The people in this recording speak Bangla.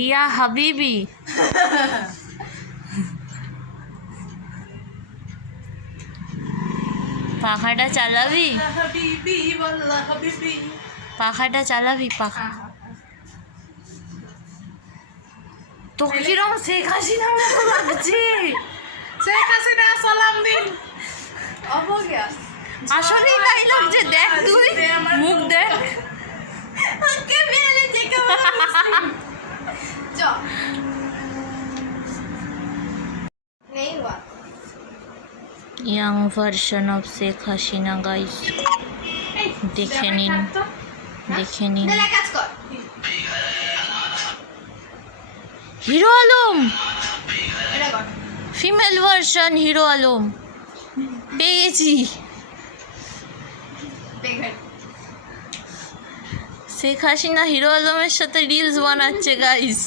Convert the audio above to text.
ইয়া হাবিবি পাখাটা চালাবি পাখাটা চালাবি পাখা তো কিরম শেখ হাসিনা মতো লাগছে শেখ হাসিনা সালাম দিন আসলেই তাই লাগছে দেখ তুই মুখ দেখ young version of Sheikh Hasina guys দেখে নিন hero Alam female version hero Alam পেয়ে গেছি শেখ হাসিনা হিরো আলমের সাথে রিলস বানাচ্ছে গাইস